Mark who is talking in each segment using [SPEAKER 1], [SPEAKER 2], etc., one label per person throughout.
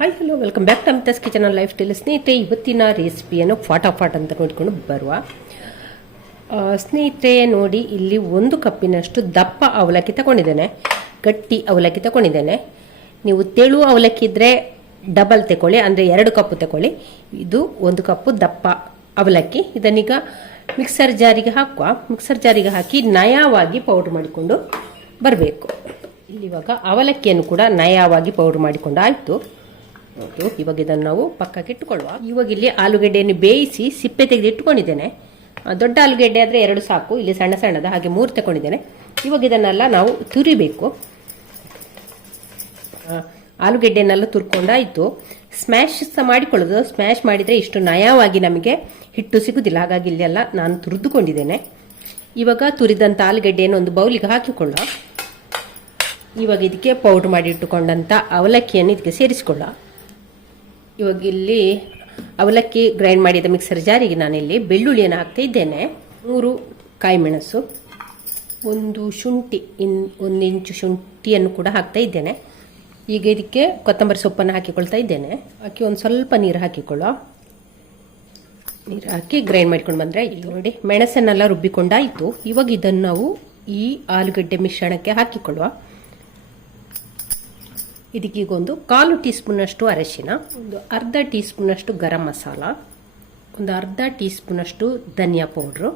[SPEAKER 1] Hi hello welcome back to Amitha's kitchen lifestyle ಸ್ನೇಹಿತರೆ ಇವತ್ತಿನ ರೆಸಿಪಿಯನ್ನು ಫಾಟಾಫಾಟ್ ಅಂತ ನೋಡಿಕೊಂಡು ಬರುವ. ಸ್ನೇಹಿತರೆ ನೋಡಿ, ಇಲ್ಲಿ ಒಂದು ಕಪ್ಪಿನಷ್ಟು ದಪ್ಪ ಅವಲಕ್ಕಿ ತಗೊಂಡಿದ್ದೇನೆ. ಗಟ್ಟಿ ಅವಲಕ್ಕಿ ತಗೊಂಡಿದ್ದೇನೆ. ನೀವು ತೆಳು ಅವಲಕ್ಕಿ ಇದ್ದರೆ ಡಬಲ್ ತಗೊಳ್ಳಿ ಅಂದರೆ ಎರಡು ಕಪ್ಪು ತಗೊಳ್ಳಿ ಇದು ಒಂದು ಕಪ್ಪು ದಪ್ಪ ಅವಲಕ್ಕಿ. ಇದನ್ನೀಗ ಮಿಕ್ಸರ್ ಜಾರಿಗೆ ಹಾಕುವ. ಮಿಕ್ಸರ್ ಜಾರಿಗೆ ಹಾಕಿ ನಯವಾಗಿ ಪೌಡ್ರ್ ಮಾಡಿಕೊಂಡು ಬರಬೇಕು. ಇಲ್ಲಿ ಇವಾಗ ಅವಲಕ್ಕಿಯನ್ನು ಕೂಡ ನಯವಾಗಿ ಪೌಡ್ರ್ ಮಾಡಿಕೊಂಡು ಆಯಿತು. ಹೌದು ಇವಾಗ ಇದನ್ನು ನಾವು ಪಕ್ಕಕ್ಕೆ ಇಟ್ಟುಕೊಳ್ಳುವ ಇವಾಗ ಇಲ್ಲಿ ಆಲೂಗಡ್ಡೆಯನ್ನು ಬೇಯಿಸಿ ಸಿಪ್ಪೆ ತೆಗೆದು ಇಟ್ಕೊಂಡಿದ್ದೇನೆ ದೊಡ್ಡ ಆಲೂಗಡ್ಡೆ ಆದರೆ ಎರಡು ಸಾಕು, ಇಲ್ಲಿ ಸಣ್ಣ ಸಣ್ಣದ ಹಾಗೆ ಮೂರು ತಗೊಂಡಿದ್ದೇನೆ ಇವಾಗ ಇದನ್ನೆಲ್ಲ ನಾವು ತುರಿಬೇಕು. ಆಲೂಗೆಡ್ಡೆನೆಲ್ಲ ತುರ್ಕೊಂಡಾಯಿತು. ಸ್ಮ್ಯಾಶ್ ಸಹ ಮಾಡಿಕೊಳ್ಳೋದು. ಸ್ಮ್ಯಾಶ್ ಮಾಡಿದರೆ ಇಷ್ಟು ನಯವಾಗಿ ನಮಗೆ ಹಿಟ್ಟು ಸಿಗುವುದಿಲ್ಲ ಹಾಗಾಗಿ ಇಲ್ಲೆಲ್ಲ ನಾನು ತುರಿದುಕೊಂಡಿದ್ದೇನೆ. ಇವಾಗ ತುರಿದಂಥ ಆಲೂಗೆಡ್ಡೆಯನ್ನು ಒಂದು ಬೌಲಿಗೆ ಹಾಕಿಕೊಳ್ಳೋ ಇವಾಗ ಇದಕ್ಕೆ ಪೌಡ್ರ್ ಮಾಡಿ ಇಟ್ಟುಕೊಂಡಂಥ ಅವಲಕ್ಕಿಯನ್ನು ಇದಕ್ಕೆ ಸೇರಿಸಿಕೊಳ್ಳ ಇವಾಗ ಇಲ್ಲಿ ಅವಲಕ್ಕಿ ಗ್ರೈಂಡ್ ಮಾಡಿದ ಮಿಕ್ಸರ್ ಜಾರಿಗೆ ನಾನಿಲ್ಲಿ ಬೆಳ್ಳುಳ್ಳಿಯನ್ನು ಹಾಕ್ತಾ ಇದ್ದೇನೆ. ಮೂರು ಕಾಯಿ ಮೆಣಸು ಒಂದು ಶುಂಠಿ, ಇನ್ ಒಂದು ಇಂಚು ಶುಂಠಿಯನ್ನು ಕೂಡ ಹಾಕ್ತಾ ಇದ್ದೇನೆ. ಈಗ ಇದಕ್ಕೆ ಕೊತ್ತಂಬರಿ ಸೊಪ್ಪನ್ನು ಹಾಕಿಕೊಳ್ತಾ ಇದ್ದೇನೆ. ಹಾಕಿ ಒಂದು ಸ್ವಲ್ಪ ನೀರು ಹಾಕಿಕೊಳ್ಳೋ. ನೀರು ಹಾಕಿ ಗ್ರೈಂಡ್ ಮಾಡ್ಕೊಂಡು ಬಂದರೆ ಈಗ ನೋಡಿ ಮೆಣಸನ್ನೆಲ್ಲ ರುಬ್ಬಿಕೊಂಡಾಯಿತು. ಇವಾಗ ಇದನ್ನು ನಾವು ಈ ಆಲೂಗಡ್ಡೆ ಮಿಶ್ರಣಕ್ಕೆ ಹಾಕಿಕೊಳ್ಳುವ. ಇದಕ್ಕೀಗ ಒಂದು ಕಾಲು ಟೀ ಸ್ಪೂನಷ್ಟು ಅರಶಿನ, ಒಂದು ಅರ್ಧ ಟೀ ಸ್ಪೂನಷ್ಟು ಗರಂ ಮಸಾಲ, ಒಂದು ಅರ್ಧ ಟೀ ಸ್ಪೂನಷ್ಟು ಧನಿಯಾ ಪೌಡ್ರು.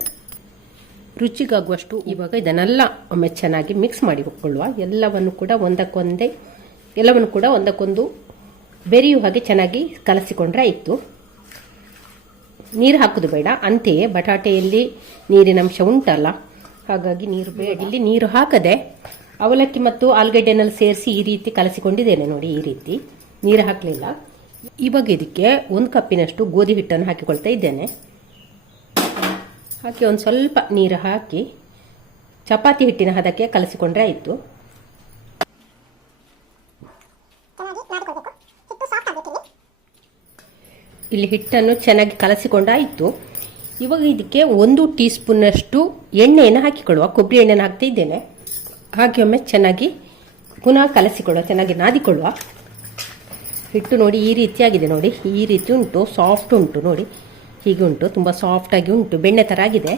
[SPEAKER 1] ರುಚಿಗಾಗುವಷ್ಟು ಇವಾಗ ಇದನ್ನೆಲ್ಲ ಒಮ್ಮೆ ಚೆನ್ನಾಗಿ ಮಿಕ್ಸ್ ಮಾಡಿ ಮಾಡಿಕೊಳ್ಳುವ ಎಲ್ಲವನ್ನು ಕೂಡ ಒಂದಕ್ಕೊಂದೇ, ಎಲ್ಲವನ್ನು ಕೂಡ ಒಂದಕ್ಕೊಂದು ಬೆರೆಯುವ ಹಾಗೆ ಚೆನ್ನಾಗಿ ಕಲಸಿಕೊಂಡ್ರೆ ಆಯಿತು. ನೀರು ಹಾಕೋದು ಬೇಡ. ಅಂತೆಯೇ ಬಟಾಟೆಯಲ್ಲಿ ನೀರಿನ ಅಂಶ ಉಂಟಲ್ಲ. ಹಾಗಾಗಿ ನೀರು ಬೇಡ. ಇಲ್ಲಿ ನೀರು ಹಾಕದೆ ಅವಲಕ್ಕಿ ಮತ್ತು ಆಲೂಗಡ್ಡೆನಲ್ಲಿ ಸೇರಿಸಿ ಈ ರೀತಿ ಕಲಸಿಕೊಂಡಿದ್ದೇನೆ ನೋಡಿ, ಈ ರೀತಿ. ನೀರು ಹಾಕಲಿಲ್ಲ. ಇವಾಗ ಇದಕ್ಕೆ ಒಂದು ಕಪ್ಪಿನಷ್ಟು ಗೋಧಿ ಹಿಟ್ಟನ್ನು ಹಾಕಿಕೊಳ್ತಾ ಇದ್ದೇನೆ. ಹಾಕಿ ಒಂದು ಸ್ವಲ್ಪ ನೀರು ಹಾಕಿ ಚಪಾತಿ ಹಿಟ್ಟಿನ ಹದಕ್ಕೆ ಕಲಸಿಕೊಂಡ್ರೆ ಆಯಿತು. ಇಲ್ಲಿ ಹಿಟ್ಟನ್ನು ಚೆನ್ನಾಗಿ ಕಲಸಿಕೊಂಡಾಯಿತು ಇವಾಗ ಇದಕ್ಕೆ ಒಂದು ಟೀ ಸ್ಪೂನ್ನಷ್ಟು ಎಣ್ಣೆಯನ್ನು ಹಾಕಿಕೊಳ್ಳುವ ಕೊಬ್ಬರಿ ಎಣ್ಣೆನ ಹಾಕ್ತಾ ಇದ್ದೇನೆ. ಹಾಕಿ ಒಮ್ಮೆ ಚೆನ್ನಾಗಿ ಪುನಃ ಕಲಸಿಕೊಳ್ಳುವ, ಚೆನ್ನಾಗಿ ನಾದಿಕೊಳ್ಳುವ. ಹಿಟ್ಟು ನೋಡಿ ಈ ರೀತಿಯಾಗಿದೆ ನೋಡಿ. ಈ ರೀತಿ ಉಂಟು ಸಾಫ್ಟ್ ಉಂಟು ನೋಡಿ. ಹೀಗೆ ಉಂಟು, ತುಂಬ ಸಾಫ್ಟಾಗಿ ಉಂಟು, ಬೆಣ್ಣೆ ಥರ ಆಗಿದೆ.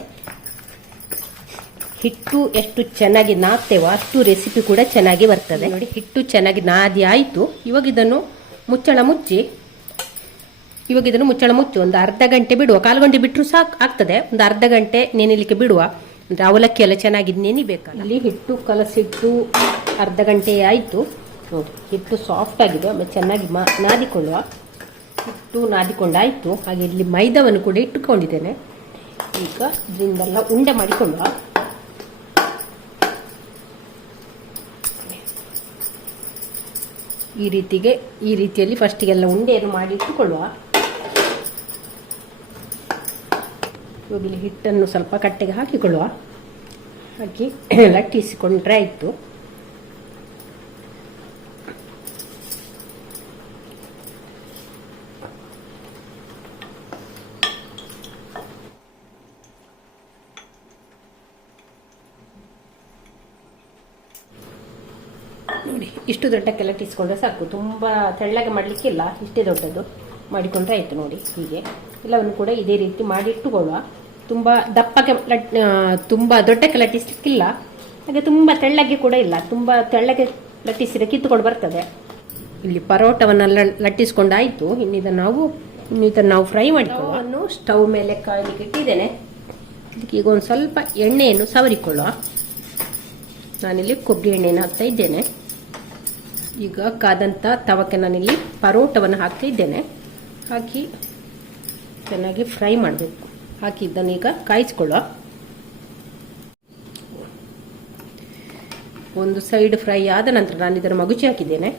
[SPEAKER 1] ಹಿಟ್ಟು ಎಷ್ಟು ಚೆನ್ನಾಗಿ ನಾದ್ತೇವೋ ಅಷ್ಟು ರೆಸಿಪಿ ಕೂಡ ಚೆನ್ನಾಗಿ ಬರ್ತದೆ. ನೋಡಿ, ಹಿಟ್ಟು ಚೆನ್ನಾಗಿ ನಾದಿ ಆಯಿತು. ಇವಾಗ ಇದನ್ನು ಮುಚ್ಚಳ ಮುಚ್ಚಿ, ಇವಾಗ ಇದನ್ನು ಮುಚ್ಚಳ ಮುಚ್ಚಿ. ಒಂದು ಅರ್ಧ ಗಂಟೆ ಬಿಡುವ ಕಾಲು ಗಂಟೆ ಬಿಟ್ಟರು ಸಾಕು, ಆಗ್ತದೆ. ಒಂದು ಅರ್ಧ ಗಂಟೆ ನೆನಿಲಿಕ್ಕೆ ಬಿಡುವ. ಅಂದರೆ ಅವಲಕ್ಕಿ ಎಲ್ಲ ಚೆನ್ನಾಗಿ ನೆನಿಬೇಕಲ್ಲ ಇಲ್ಲಿ ಹಿಟ್ಟು ಕಲಸಿಟ್ಟು ಅರ್ಧ ಗಂಟೆ ಆಯಿತು. ನೋಡಿ ಹಿಟ್ಟು ಸಾಫ್ಟ್ ಆಗಿದೆ ಆಮೇಲೆ ಚೆನ್ನಾಗಿ ಮಾ ನಾದಿಕೊಳ್ಳುವ. ಹಿಟ್ಟು ನಾದಿಕೊಂಡಾಯಿತು. ಹಾಗೆ ಇಲ್ಲಿ ಮೈದಾವನ್ನು ಕೂಡ ಇಟ್ಟುಕೊಂಡಿದ್ದೇನೆ. ಈಗ ಇದರಿಂದೆಲ್ಲ ಉಂಡೆ ಮಾಡಿಕೊಳ್ಳುವ. ಈ ರೀತಿಗೆ ಈ ರೀತಿಯಲ್ಲಿ ಫಸ್ಟಿಗೆಲ್ಲ ಉಂಡೆಯನ್ನು ಮಾಡಿ ಇಟ್ಟುಕೊಳ್ಳುವ. ಇವಾಗ ಇಲ್ಲಿ ಹಿಟ್ಟನ್ನು ಸ್ವಲ್ಪ ಕಟ್ಟೆಗೆ ಹಾಕಿಕೊಳ್ಳುವ. ಹಾಕಿ ಲಟ್ಟಿಸಿಕೊಂಡ್ರೆ ಆಯಿತು. ನೋಡಿ, ಇಷ್ಟು ದೊಡ್ಡಕ್ಕೆ ಲಟ್ಟಿಸ್ಕೊಂಡ್ರೆ ಸಾಕು. ತುಂಬ ತೆಳ್ಳಗೆ ಮಾಡಲಿಕ್ಕಿಲ್ಲ, ಇಷ್ಟೇ ದೊಡ್ಡದು ಮಾಡಿಕೊಂಡ್ರೆ ಆಯಿತು ನೋಡಿ, ಹೀಗೆ. ಎಲ್ಲವನ್ನು ಕೂಡ ಇದೇ ರೀತಿ ಮಾಡಿ ಇಟ್ಟುಕೊಳ್ಳುವ. ತುಂಬ ದಪ್ಪಕ್ಕೆ ತುಂಬಾ ದೊಡ್ಡಕ್ಕೆ ಲಟ್ಟಿಸ್ಲಿಕ್ಕಿಲ್ಲ ಹಾಗೆ ತುಂಬ ತೆಳ್ಳಗೆ ಕೂಡ ಇಲ್ಲ. ತುಂಬ ತೆಳ್ಳಗೆ ಲಟ್ಟಿಸಿದ್ರೆ ಕಿತ್ತುಕೊಂಡು ಬರ್ತದೆ. ಇಲ್ಲಿ ಪರೋಟವನ್ನೆಲ್ಲ ಲಟ್ಟಿಸ್ಕೊಂಡಾಯಿತು. ಇನ್ನು ಇದನ್ನ ನಾವು ಇನ್ನು ಇದನ್ನು ನಾವು ಫ್ರೈ ಮಾಡಿಕೊಳ್ಳುವ ಸ್ಟವ್ ಮೇಲೆ ಕಾಯಲಿಕ್ಕೆ ಇಟ್ಟಿದ್ದೇನೆ. ಇದಕ್ಕೆ ಈಗ ಒಂದು ಸ್ವಲ್ಪ ಎಣ್ಣೆಯನ್ನು ಸವರಿಕೊಳ್ಳುವ ನಾನಿಲ್ಲಿ ಕೊಬ್ಬರಿ ಎಣ್ಣೆಯನ್ನು ಹಾಕ್ತಾ ಇದ್ದೇನೆ. ಈಗ ಕಾದಂಥ ತವಕ್ಕೆ ನಾನಿಲ್ಲಿ ಪರೋಟವನ್ನು ಹಾಕ್ತಾ ಇದ್ದೇನೆ. ಹಾಕಿ ಚೆನ್ನಾಗಿ ಫ್ರೈ ಮಾಡಬೇಕು. ಹಾಕಿ ಇದನ್ನು ಈಗ ಕಾಯಿಸ್ಕೊಳ್ಳೋ. ಒಂದು ಸೈಡ್ ಫ್ರೈ ಆದ ನಂತರ ನಾನು ಇದನ್ನು ಮಗುಚಿ ಹಾಕಿದ್ದೇನೆ.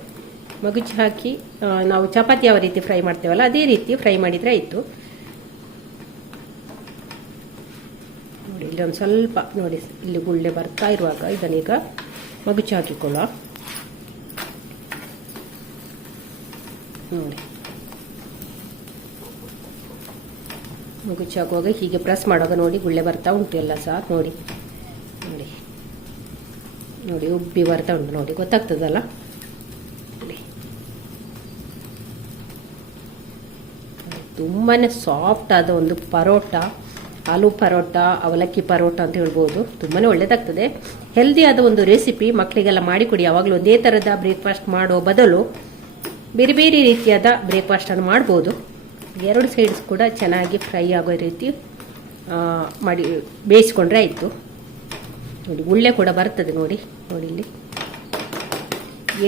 [SPEAKER 1] ಮಗುಚಿ ಹಾಕಿ ನಾವು ಚಪಾತಿ ಯಾವ ರೀತಿ ಫ್ರೈ ಮಾಡ್ತೇವಲ್ಲ ಅದೇ ರೀತಿ ಫ್ರೈ ಮಾಡಿದರೆ ಆಯಿತು. ನೋಡಿ, ಇಲ್ಲಿ ಒಂದು ಸ್ವಲ್ಪ, ನೋಡಿ, ಇಲ್ಲಿ ಗುಳ್ಳೆ ಬರ್ತಾ ಇರುವಾಗ ಇದನ್ನೀಗ ಮಗುಚಿ ಹಾಕಿಕೊಳ್ಳೋ. ನೋಡಿ. ಮುಗುಚಿ ಹಾಕುವಾಗ ಹೀಗೆ ಪ್ರೆಸ್ ಮಾಡುವಾಗ ನೋಡಿ ಗುಳ್ಳೆ ಬರ್ತಾ ಉಂಟು ಎಲ್ಲ ಸಹ, ನೋಡಿ. ನೋಡಿ. ನೋಡಿ, ಉಬ್ಬಿ ಬರ್ತಾ ಉಂಟು, ನೋಡಿ, ಗೊತ್ತಾಗ್ತದಲ್ಲ? ತುಂಬಾ ಸಾಫ್ಟ್ ಆದ ಒಂದು ಪರೋಟ, ಆಲೂ ಪರೋಟ, ಅವಲಕ್ಕಿ ಪರೋಟ ಅಂತ ಹೇಳ್ಬೋದು. ತುಂಬಾ ಹೆಲ್ದಿ ಆದ ಒಂದು ರೆಸಿಪಿ ಮಕ್ಕಳಿಗೆಲ್ಲ ಮಾಡಿಕೊಡಿ. ಯಾವಾಗಲೂ ಒಂದೇ ಥರದ ಬ್ರೇಕ್ಫಾಸ್ಟ್ ಮಾಡೋ ಬದಲು ಬೇರೆ ಬೇರೆ ರೀತಿಯಾದ ಬ್ರೇಕ್ಫಾಸ್ಟನ್ನು ಮಾಡ್ಬೋದು. ಎರಡು ಸೈಡ್ಸ್ ಕೂಡ ಚೆನ್ನಾಗಿ ಫ್ರೈ ಆಗೋ ರೀತಿ ಮಾಡಿ, ಬೇಯಿಸ್ಕೊಂಡ್ರೆ ಆಯಿತು. ನೋಡಿ, ಉಳ್ಳೆ ಕೂಡ ಬರ್ತದೆ ನೋಡಿ ನೋಡಿ ಇಲ್ಲಿ.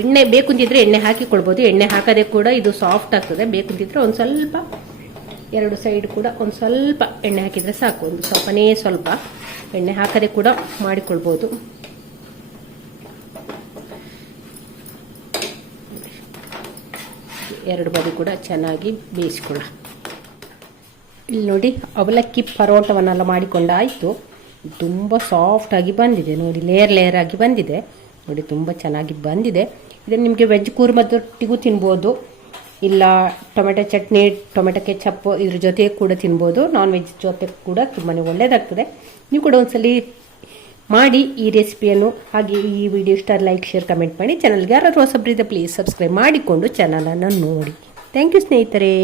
[SPEAKER 1] ಎಣ್ಣೆ ಬೇಕು ಅಂತಿದ್ರೆ ಎಣ್ಣೆ ಹಾಕಿಕೊಳ್ಬೋದು. ಎಣ್ಣೆ ಹಾಕದೆ ಕೂಡ ಇದು ಸಾಫ್ಟ್ ಆಗ್ತದೆ. ಬೇಕು ಅಂತಿದ್ರೆ ಒಂದು ಸ್ವಲ್ಪ, ಎರಡು ಸೈಡ್ ಕೂಡ ಒಂದು ಸ್ವಲ್ಪ ಎಣ್ಣೆ ಹಾಕಿದರೆ ಸಾಕು. ಒಂದು ಸ್ವಲ್ಪನೇ ಸ್ವಲ್ಪ ಎಣ್ಣೆ ಹಾಕದೆ ಕೂಡ ಮಾಡಿಕೊಳ್ಬೋದು. ಎರಡು ಬದಿ ಕೂಡ ಚೆನ್ನಾಗಿ ಬೇಯಿಸ್ಕೊಳ್ಳ ಇಲ್ಲಿ ನೋಡಿ, ಅವಲಕ್ಕಿ ಪರೋಟವನ್ನೆಲ್ಲ ಮಾಡಿಕೊಂಡಾಯಿತು. ತುಂಬ ಸಾಫ್ಟಾಗಿ ಬಂದಿದೆ. ನೋಡಿ ಲೇಯರ್ ಲೇಯರ್ ಆಗಿ ಬಂದಿದೆ. ನೋಡಿ, ತುಂಬ ಚೆನ್ನಾಗಿ ಬಂದಿದೆ. ಇದನ್ನು ನಿಮಗೆ ವೆಜ್ ಕೂರ್ಮದೊಟ್ಟಿಗೂ ತಿನ್ಬೋದು. ಇಲ್ಲ ಟೊಮೆಟೊ ಚಟ್ನಿ, ಟೊಮೆಟೊ ಕೆಚಪ್ ಇದ್ರ ಜೊತೆ ಕೂಡ ತಿನ್ಬೋದು. ನಾನ್ ವೆಜ್ ಜೊತೆ ಕೂಡ ತುಂಬಾ ಒಳ್ಳೆಯದಾಗ್ತದೆ ನೀವು ಕೂಡ ಒಂದ್ಸಲಿ ಮಾಡಿ ಈ ರೆಸಿಪಿಯನ್ನು ಹಾಗೆ ಈ ವಿಡಿಯೋ ಇಷ್ಟ ಲೈಕ್, ಶೇರ್, ಕಮೆಂಟ್ ಮಾಡಿ. ಚಾನಲ್ಗೆ ಯಾರಾದರೂ ಹೊಸಬ್ರಿದೆ ಪ್ಲೀಸ್ ಸಬ್ಸ್ಕ್ರೈಬ್ ಮಾಡಿಕೊಂಡು ಚಾನಲನ್ನು ನೋಡಿ. ಥ್ಯಾಂಕ್ ಯು ಸ್ನೇಹಿತರೆ.